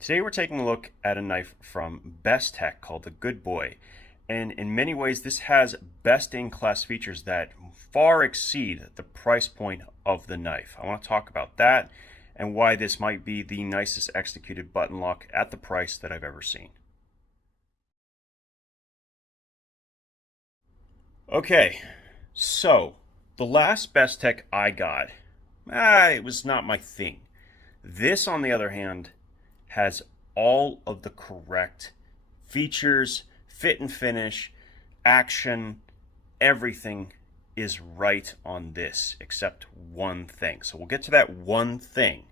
Today we're taking a look at a knife from Bestech called the Goodboy. And in many ways this has best-in-class features that far exceed the price point of the knife. I want to talk about that and why this might be the nicest executed button lock at the price that I've ever seen. Okay, so the last Bestech I got, it was not my thing. This, on the other hand, has all of the correct features, fit and finish, action, everything is right on this except one thing. So we'll get to that one thing,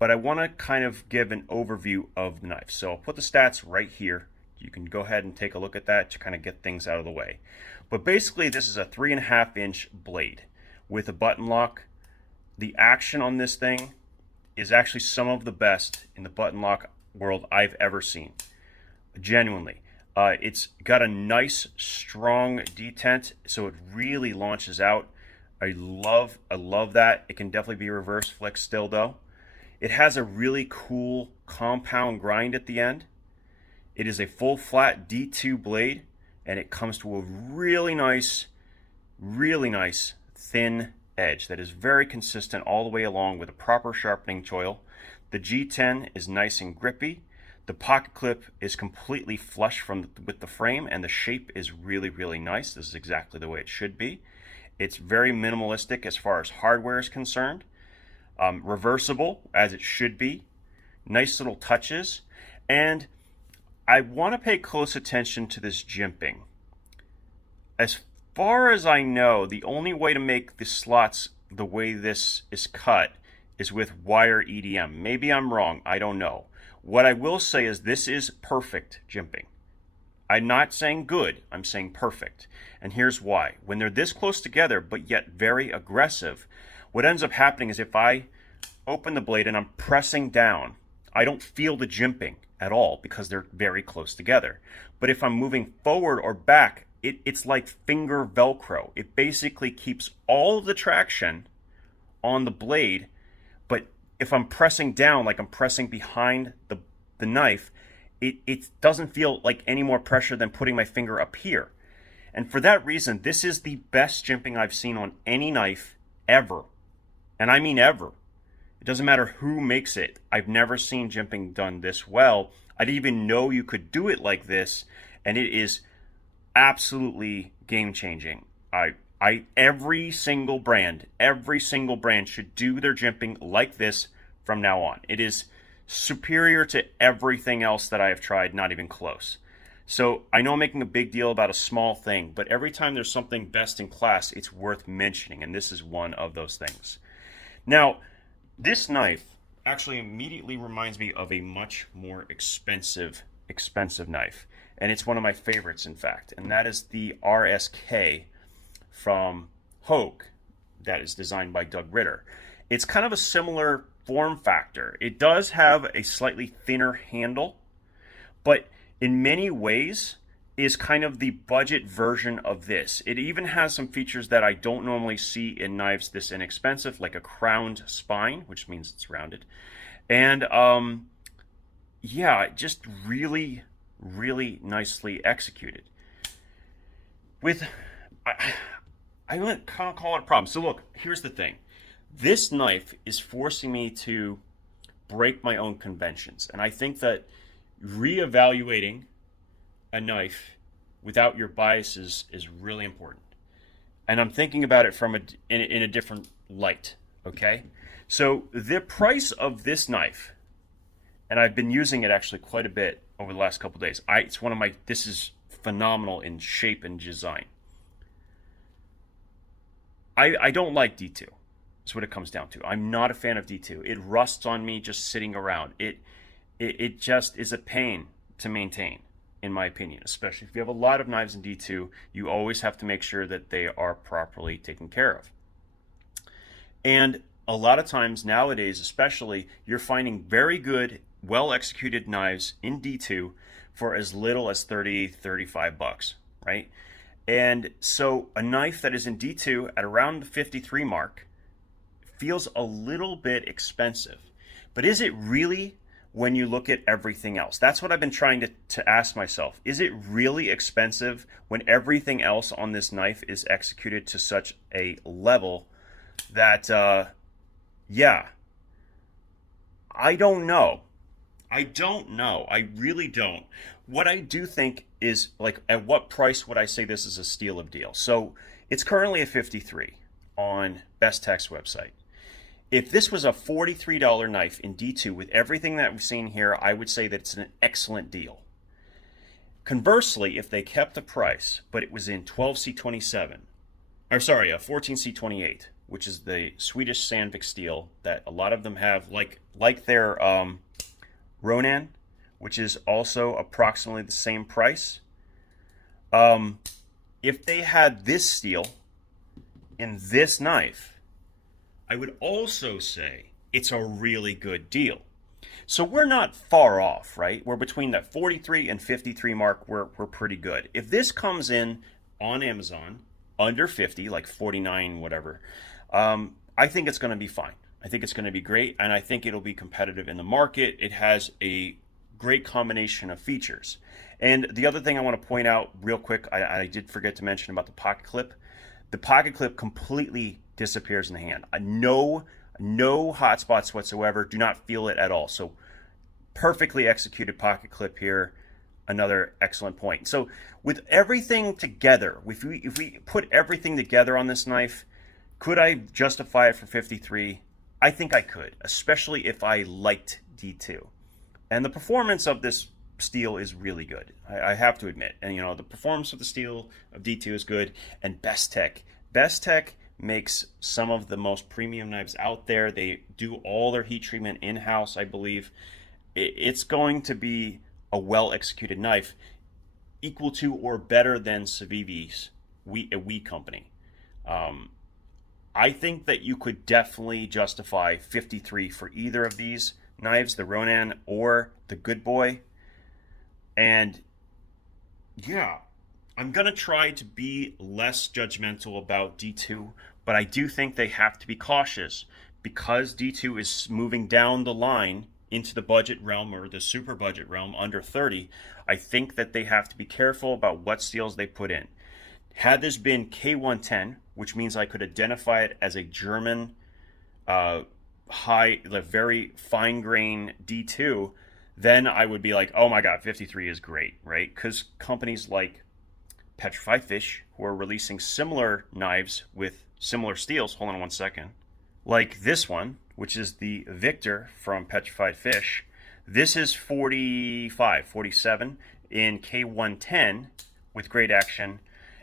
but I want to kind of give an overview of the knife. So I'll put the stats right here. You can go ahead and take a look at that to kind of get things out of the way. But basically this is a 3.5-inch blade with a button lock. The action on this thing is actually some of the best in the button lock world I've ever seen. Genuinely. It's got a nice strong detent, so it really launches out. I love that. It can definitely be reverse flick still though. It has a really cool compound grind at the end. It is a full flat D2 blade, and it comes to a really nice thin edge that is very consistent all the way along with a proper sharpening choil. The G10 is nice and grippy. The pocket clip is completely flush with the frame, and the shape is really nice. This is exactly the way it should be. It's very minimalistic as far as hardware is concerned. Reversible as it should be. Nice little touches. And I want to pay close attention to this jimping. As far as I know, the only way to make the slots the way this is cut is with wire EDM. Maybe I'm wrong, I don't know. What I will say is this is perfect jimping. I'm not saying good, I'm saying perfect. And here's why. When they're this close together, but yet very aggressive, what ends up happening is if I open the blade and I'm pressing down, I don't feel the jimping at all because they're very close together. But if I'm moving forward or back, it's like finger Velcro. It basically keeps all of the traction on the blade, but if I'm pressing down, like I'm pressing behind the knife, it doesn't feel like any more pressure than putting my finger up here. And for that reason, this is the best jimping I've seen on any knife ever. And I mean ever. It doesn't matter who makes it. I've never seen jimping done this well. I didn't even know you could do it like this, and it is absolutely game-changing. Every single brand should do their jimping like this from now on. It is superior to everything else that I have tried, not even close. So I know I'm making a big deal about a small thing, but every time there's something best in class, it's worth mentioning, and this is one of those things. Now, this knife actually immediately reminds me of a much more expensive knife. And it's one of my favorites, in fact, and that is the RSK from Hogue that is designed by Doug Ritter. It's kind of a similar form factor. It does have a slightly thinner handle, but in many ways is kind of the budget version of this. It even has some features that I don't normally see in knives this inexpensive, like a crowned spine, which means it's rounded. And yeah, just really nicely executed. I wouldn't call it a problem. So look, here's the thing. This knife is forcing me to break my own conventions. And I think that reevaluating a knife without your biases is really important. And I'm thinking about it from in a different light, okay? So the price of this knife, and I've been using it actually quite a bit over the last couple of days. This is phenomenal in shape and design. I don't like D2. That's what it comes down to. I'm not a fan of D2. It rusts on me just sitting around. It just is a pain to maintain, in my opinion, especially if you have a lot of knives in D2. You always have to make sure that they are properly taken care of. And a lot of times nowadays, especially, you're finding very good, well-executed knives in D2 for as little as 30, 35 bucks, right? And so a knife that is in D2 at around the 53 mark feels a little bit expensive. But is it really when you look at everything else? That's what I've been trying to ask myself. Is it really expensive when everything else on this knife is executed to such a level that, yeah, I don't know. I don't know. I really don't. What I do think is, like, at what price would I say this is a steal of deal? So it's currently a 53 on Bestech's website. If this was a $43 knife in D2 with everything that we've seen here, I would say that it's an excellent deal. Conversely, if they kept the price, but it was in 12C27, or sorry, a 14C28, which is the Swedish Sandvik steel that a lot of them have, like their Ronan, which is also approximately the same price. If they had this steel in this knife, I would also say it's a really good deal. So we're not far off, right? We're between that 43 and 53 mark. We're pretty good. If this comes in on Amazon under 50, like 49, whatever, I think it's going to be fine. I think it's going to be great, and I think it'll be competitive in the market. It has a great combination of features. And the other thing I want to point out real quick, I did forget to mention about the pocket clip. The pocket clip completely disappears in the hand. No hot spots whatsoever. Do not feel it at all. So perfectly executed pocket clip here. Another excellent point. So with everything together, if we put everything together on this knife, could I justify it for 53? I think I could, especially if I liked D2. And the performance of this steel is really good, I have to admit. And you know, the performance of the steel of D2 is good. And Bestech makes some of the most premium knives out there. They do all their heat treatment in-house, I believe. It's going to be a well-executed knife, equal to or better than Civivi's, a WE company. I think that you could definitely justify 53 for either of these knives, the Ronan or the Goodboy. And yeah, I'm going to try to be less judgmental about D2, but I do think they have to be cautious because D2 is moving down the line into the budget realm or the super budget realm under 30. I think that they have to be careful about what steels they put in. Had this been K110, which means I could identify it as a German very fine grain D2, then I would be like, oh my God, 53 is great, right? Because companies like Petrified Fish, who are releasing similar knives with similar steels, hold on one second, like this one, which is the Victor from Petrified Fish. This is 47 in K110 with great action.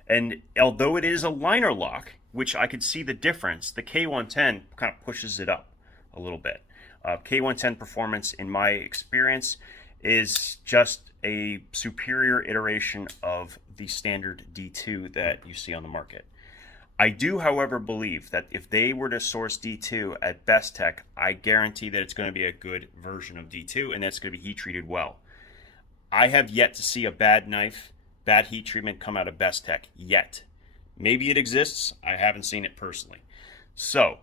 And although it is a liner lock, which I could see the difference, the K110 kind of pushes it up a little bit. K110 performance, in my experience, is just a superior iteration of the standard D2 that you see on the market. I do, however, believe that if they were to source D2 at Bestech, I guarantee that it's going to be a good version of D2 and that's going to be heat treated well. I have yet to see a bad knife, bad heat treatment come out of Bestech yet. Maybe it exists. I haven't seen it personally. So,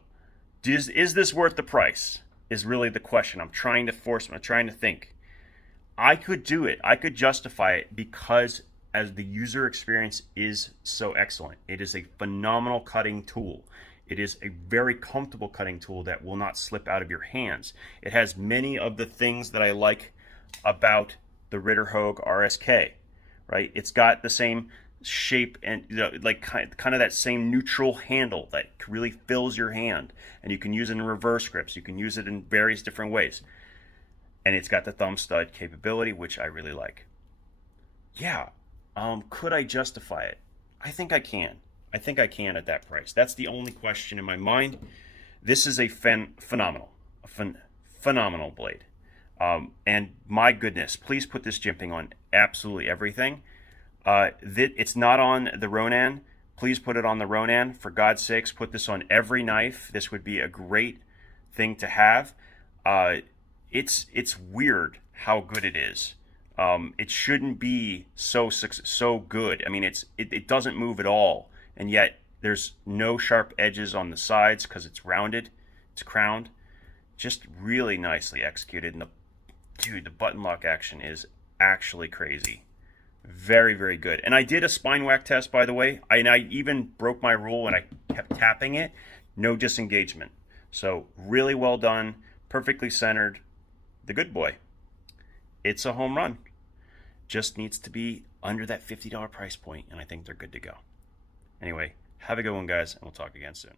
is this worth the price? Is really the question. I'm trying to think. I could do it. I could justify it because as the user experience is so excellent. It is a phenomenal cutting tool. It is a very comfortable cutting tool that will not slip out of your hands. It has many of the things that I like about the Ritterhogue RSK, right? It's got the same shape and like kind of that same neutral handle that really fills your hand, and you can use it in reverse grips. You can use it in various different ways, and it's got the thumb stud capability, which I really like. Yeah, could I justify it? I think I can. I think I can at that price. That's the only question in my mind. This is a phenomenal blade, and my goodness, please put this jimping on absolutely everything. It's not on the Ronan. Please put it on the Ronan. For God's sakes, put this on every knife. This would be a great thing to have. It's weird how good it is. It shouldn't be so good. I mean, it doesn't move at all, and yet there's no sharp edges on the sides because it's rounded. It's crowned. Just really nicely executed, and the dude, the button lock action is actually crazy. Very, very good. And I did a spine whack test, by the way. I even broke my rule and I kept tapping it. No disengagement. So really well done. Perfectly centered. The good boy. It's a home run. Just needs to be under that $50 price point, and I think they're good to go. Anyway, have a good one, guys, and we'll talk again soon.